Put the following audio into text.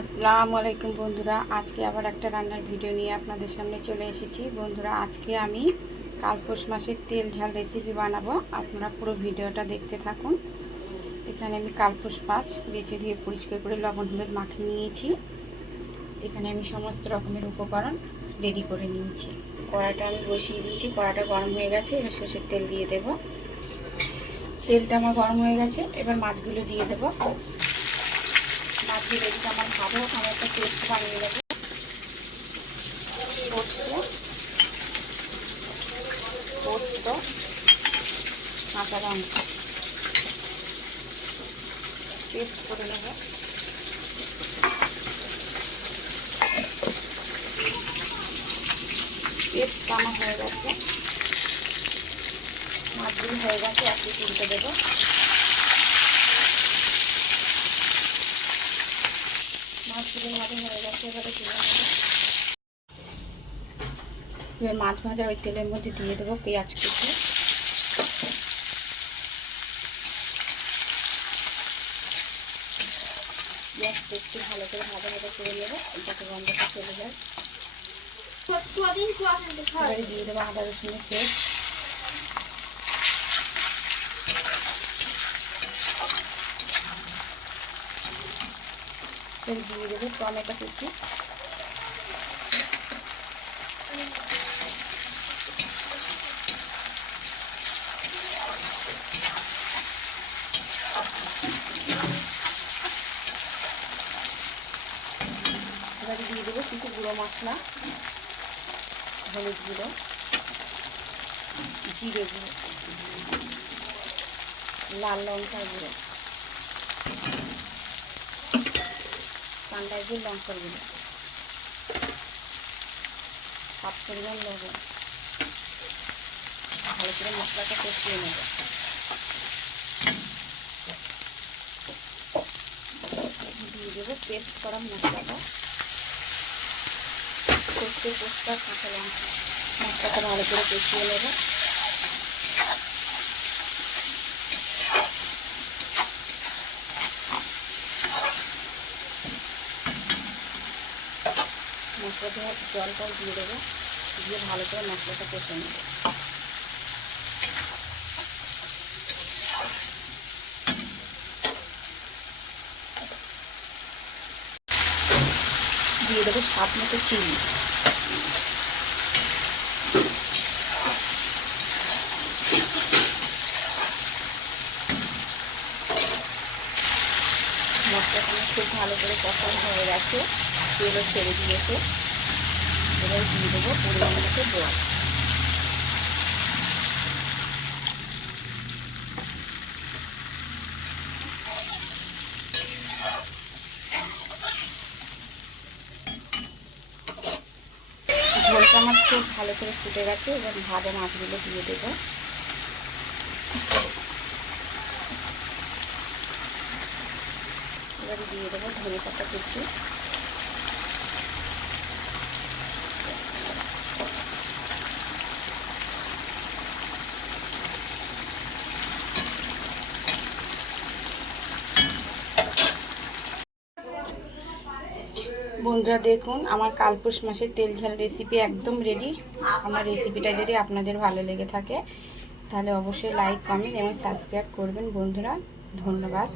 আসসালামু আলাইকুম বন্ধুরা, আজকে আবার একটা রান্নার ভিডিও নিয়ে আপনাদের সামনে চলে এসেছি। বন্ধুরা, আজকে আমি কালপোষ মাছের তেল ঝাল রেসিপি বানাবো। আপনারা পুরো ভিডিওটা দেখতে থাকুন। এখানে আমি কালপোষ মাছ বেছে ধুয়ে পরিষ্কার করে লবণ হলুদ মাখিয়ে নিয়েছি। এখানে আমি সমস্ত রকমের উপকরণ রেডি করে নিয়েছি। কড়াটা আমি বসিয়ে দিয়েছি, কড়াটা গরম হয়ে গেছে। এবার সরষের তেল দিয়ে দেব। তেলটা আমার গরম হয়ে গেছে, এবার মাছগুলো দিয়ে দেবো। মাছগুলো যদি আমার ভালো আমি একটা পেস্ট বানিয়ে নেবো। পোস্ত, কাঁচা লঙ্কা পেস্ট করে নেব। পেস্ট আমার হয়ে গেছে, মাছগুলো হয়ে গেছে, একটু তুলতে দেবো। মাছগুলো ভালো হয়ে গেছে, এবারে তুলে নেবো। এবার মাছ ভাজা ওই তেলের মধ্যে দিয়ে দেবো পেঁয়াজ কুচি। পেঁয়াজটা একটু ভালো করে ভাজা ভাজা করে নেবো, এটাকে গন্ধটা চলে যায়। এবারে দিয়ে দেবো আদা রসুনের পেস্ট। এবার দিয়ে দেবো টমেটো কুচি। এবারে দিয়ে দেবো কিছু গুঁড়ো মশলা, হলুদ গুঁড়ো, জিরে গুঁড়ো, লাল লঙ্কার গুঁড়ো, কান্দাইজের লঙ্কার গুঁড়ো, হাফ পরিমাণ লবণ। ভালো করে মশলাটা কষিয়ে নেব। দিয়ে দেবো পেস্ট করা মশলাটা, সর্ষে পোস্ত আর কাঁচা লঙ্কা। মশলাটা ভালো করে কষিয়ে নেব। মশলা দিয়ে জলটাও দিয়ে দেবো, দিয়ে ভালো করে মশলাটা কষে নেব। দিয়ে দেবো স্বাদ মতো চিনি। মশলাটা খুব ভালো করে কষানো হয়ে গেছে, তেলও ছেড়ে দিয়েছে। এবার দিয়ে দেবো পরিমাণ মতো জল। ঝোলটা আমার খুব ভালো করে ফুটে গেছে, এবার ভাজা মাছগুলো দিয়ে দেবো। এবারে দিয়ে দেবো ধনে পাতা কুচি। বন্ধুরা দেখুন, আমার কালপোষ মাছের তেল ঝাল রেসিপি একদম রেডি। আমার রেসিপিটা যদি আপনাদের ভালো লেগে থাকে তাহলে অবশ্যই লাইক, কমেন্ট এবং সাবস্ক্রাইব করবেন বন্ধুরা। ধন্যবাদ।